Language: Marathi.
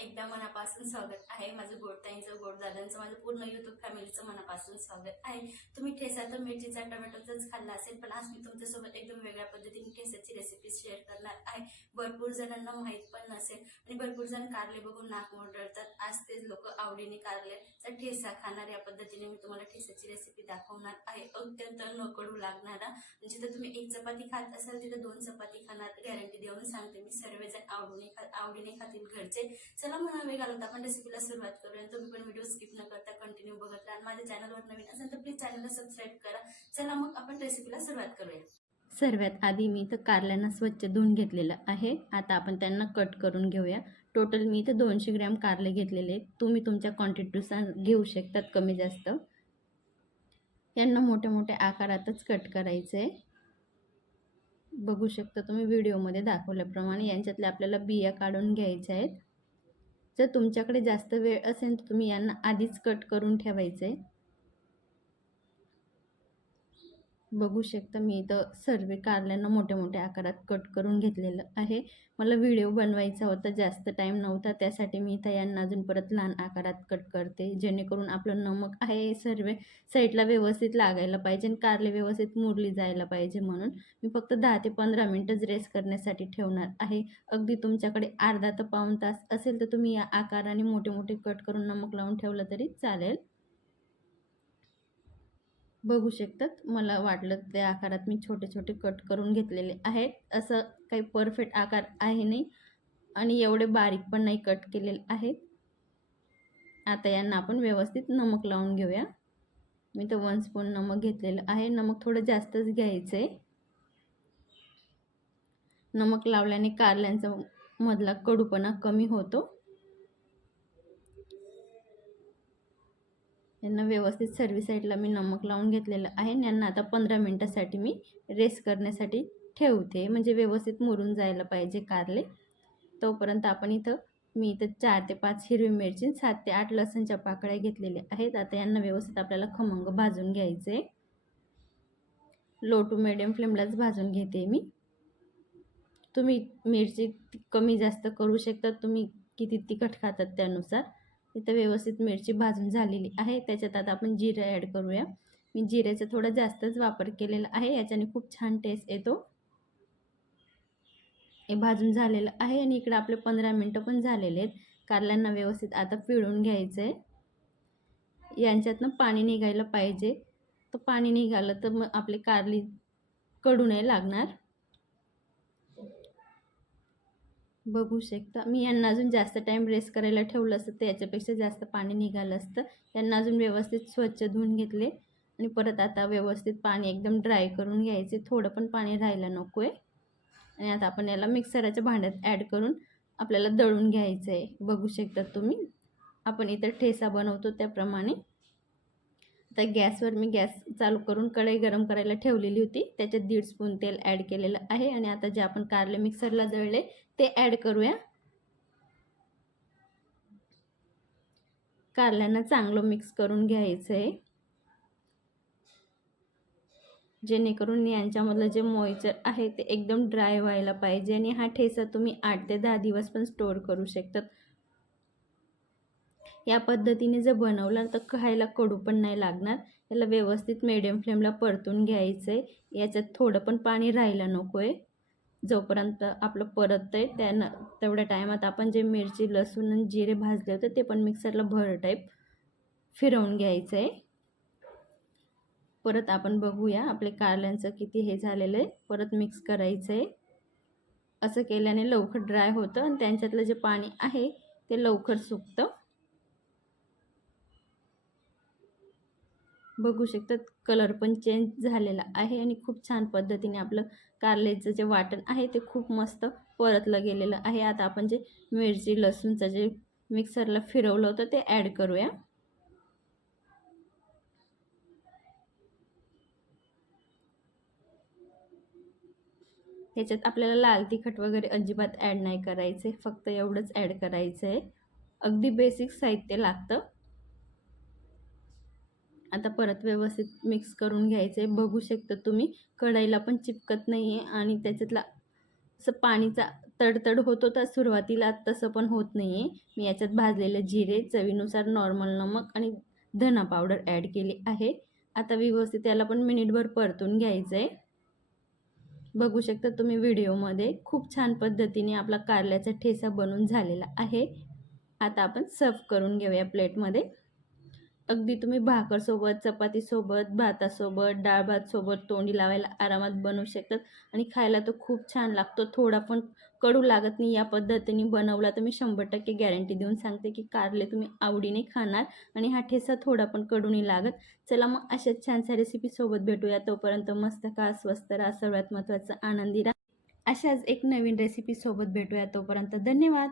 एकदा मनापासून स्वागत आहे. माझं गोडताईंचं गोडदादांचं माझं पूर्ण युट्यूब फॅमिलीचं मनापासून स्वागत आहे. तुम्ही ठेसा तर मिरचीचा टोमॅटोचाच खाल्ला असेल पण आज मी तुमच्यासोबत एकदम वेगळ्या पद्धतीने ठेसाची रेसिपी शेअर करणार आहे. भरपूर जणांना माहीत पण नसेल आणि भरपूर जण कारले बघून नाक मोडतात आज तेच लोक आवडीने कारल्याचा ठेसा खाणार या पद्धतीने मी तुम्हाला ठेसाची रेसिपी दाखवणार आहे. अत्यंत न लागणारा. जिथं तुम्ही एक चपाती खात असाल तिथं दोन चपाती खाणार. गॅरंटी देऊन सांगते मी. सर्वजण आवडीने खा आवडीने खातील घरचे. चला म्हणा वेळ घालून आपण रेसिपीला सुरुवात करूया. तुम्ही पण व्हिडिओ स्किप न करता कंटिन्यू बघत राहा. आणि माझ्या चॅनलवर नवीन असेल तर प्लीज चॅनलला सबस्क्राईब करा. चला मग आपण रेसिपीला सुरुवात करूया. सर्वात आधी मी इथं कारल्यांना स्वच्छ धुवून घेतलेलं आहे. आता आपण त्यांना कट करून घेऊया. टोटल मी इथं दोनशे ग्रॅम कारले घेतलेले तुम्ही तुमच्या क्वांटिटीनुसार घेऊ शकतात कमी जास्त. यांना मोठ्या मोठ्या आकारातच कट करायचं आहे बघू शकता तुम्ही व्हिडिओमध्ये दाखवल्याप्रमाणे यांच्यातल्या आपल्याला बिया काढून घ्यायच्या आहेत. जर तुमच्याकडे जास्त वेळ असेल तर तुम्ही यांना आधीच कट करून ठेवायचं. आहे बघू शकता मी इथं सर्वे कारल्यानं मोठ्या मोठ्या आकारात कट करून घेतलेलं आहे. मला व्हिडिओ बनवायचा होता जास्त टाईम नव्हता त्यासाठी मी इथं यांना अजून परत लहान आकारात कट करते जेणेकरून आपलं नमक आहे सर्वे सर्व साईडला व्यवस्थित लागायला पाहिजे आणि कारले व्यवस्थित मुरली जायला पाहिजे म्हणून मी फक्त दहा ते पंधरा मिनटंच रेस्ट करण्यासाठी ठेवणार आहे. अगदी तुमच्याकडे अर्धा तर पाऊण तास असेल तर तुम्ही या आकाराने मोठे मोठे कट करून नमक लावून ठेवलं तरी चालेल. बघू शकतात. मला वाटलं त्या आकारात मी छोटे छोटे कट करून घेतलेले आहेत. असं काही परफेक्ट आकार आहे नाही. आणि एवढे बारीक पण नाही कट केलेले आहेत. आता यांना आपण व्यवस्थित नमक लावून घेऊया. मी तर वन स्पून नमक घेतलेलं आहे. नमक थोडं जास्तच घ्यायचं आहे नमक लावल्याने कारल्यांचा मधला कडूपणा कमी होतो. यांना व्यवस्थित सर्व साईडला मी नमक लावून घेतलेलं आहे. आणि यांना आता पंधरा मिनटासाठी मी रेस्ट करण्यासाठी ठेवते. म्हणजे व्यवस्थित मुरून जायला पाहिजे कारले. तोपर्यंत आपण इथं मी इथं चार ते पाच हिरवी मिरची सात ते आठ लसणच्या पाकळ्या घेतलेल्या आहेत. आता यांना व्यवस्थित आपल्याला खमंग भाजून घ्यायचे. लो टू मिडियम फ्लेमलाच भाजून घेते मी. तुम्ही मिरची कमी जास्त करू शकता. तुम्ही किती तिखट खातात त्यानुसार. इथं व्यवस्थित मिरची भाजून झालेली आहे. त्याच्यात आता आपण जिरं ॲड करूया. मी जिऱ्याचा थोडा जास्तच वापर केलेला आहे. याच्याने खूप छान टेस्ट येतो. हे भाजून झालेलं आहे आणि इकडे आपले पंधरा मिनटं पण झालेले आहेत. कारल्यांना व्यवस्थित आता पिळून घ्यायचं आहे यांच्यातनं पाणी निघायला पाहिजे. तर पाणी निघालं तर मग आपले कारली कडू नाही लागणार. बघू शकता. मी यांना अजून जास्त टाईम रेस्ट करायला ठेवलं असतं तर याच्यापेक्षा जास्त पाणी निघालं असतं. यांना अजून व्यवस्थित स्वच्छ धुवून घेतले आणि परत आता व्यवस्थित पाणी एकदम ड्राय करून घ्यायचे. थोडं पण पाणी राहायला नको आहे आणि आता आपण याला मिक्सराच्या भांड्यात ॲड करून आपल्याला दळून घ्यायचं आहे बघू शकता तुम्ही. आपण इथं ठेसा बनवतो त्याप्रमाणे. आता गॅसवर मी गॅस चालू करून कढई गरम करायला ठेवलेली होती. त्याच्यात दीड स्पून तेल ॲड केलेलं आहे आणि आता जे आपण कारले मिक्सरला जळले ते ॲड करूया. कारल्यांना चांगलं मिक्स करून घ्यायचं आहे जेणेकरून यांच्यामधलं जे मॉइचर आहे ते एकदम ड्राय व्हायला पाहिजे आणि हा ठेसा तुम्ही आठ ते दहा दिवस पण स्टोअर करू शकतात. या पद्धतीने जर बनवलं तर खायला कडू पण नाही लागणार. याला व्यवस्थित मिडियम फ्लेमला परतून घ्यायचं आहे याच्यात थोडं पण पाणी राहायला नको आहे जोपर्यंत आपलं परत आहे त्यानं तेवढ्या टायमात आपण जे मिरची लसूण आणि जिरे भाजले होते ते पण मिक्सरला भर टाईप फिरवून घ्यायचं आहे परत आपण बघूया आपले कारल्यांचं किती हे झालेलं आहे परत मिक्स करायचं आहे असं केल्याने लवकर ड्राय होतं आणि त्यांच्यातलं जे पाणी आहे ते लवकर सुकतं. बघू शकतात. कलर पण चेंज झालेला आहे आणि खूप छान पद्धतीने आपलं कारल्याचं जे वाटण आहे ते खूप मस्त परतलं गेलेलं आहे. आता आपण जे मिरची लसूणचं जे मिक्सरला फिरवलं होतं ते ॲड करूया. ह्याच्यात आपल्याला लाल तिखट वगैरे अजिबात ॲड नाही करायचे. फक्त एवढंच ॲड करायचं आहे अगदी बेसिक साहित्य लागतं. आता परत व्यवस्थित मिक्स करून घ्यायचं आहे बघू शकता तुम्ही कढईला पण चिपकत नाही आहे आणि त्याच्यातला असं पाणीचा तडतड होतो तर सुरुवातीला तसं पण होत नाही आहे मी याच्यात भाजलेले जिरे चवीनुसार नॉर्मल नमक आणि धना पावडर ॲड केली आहे. आता व्यवस्थित याला पण मिनिटभर परतून घ्यायचं आहे बघू शकता तुम्ही व्हिडिओमध्ये खूप छान पद्धतीने आपला कारल्याचा ठेसा बनून झालेला आहे. आता आपण सर्व करून घेऊया प्लेटमध्ये अगदी तुम्ही भाकरसोबत चपातीसोबत भातासोबत डाळ भातसोबत तोंडी लावायला आरामात बनवू शकतात आणि खायला तो खूप छान लागतो. थोडा पण कडू लागत नाही या पद्धतीने बनवला तर मी शंभर टक्के गॅरंटी देऊन सांगते की कारले तुम्ही आवडीने खाणार आणि हा ठेसा थोडा पण कडू नाही लागत. चला मग अशाच छानशा रेसिपीसोबत भेटूया. तोपर्यंत मस्त का स्वस्त राहा सर्वात महत्त्वाचं आनंदी राहा. अशाच एक नवीन रेसिपीसोबत भेटूया. तोपर्यंत धन्यवाद!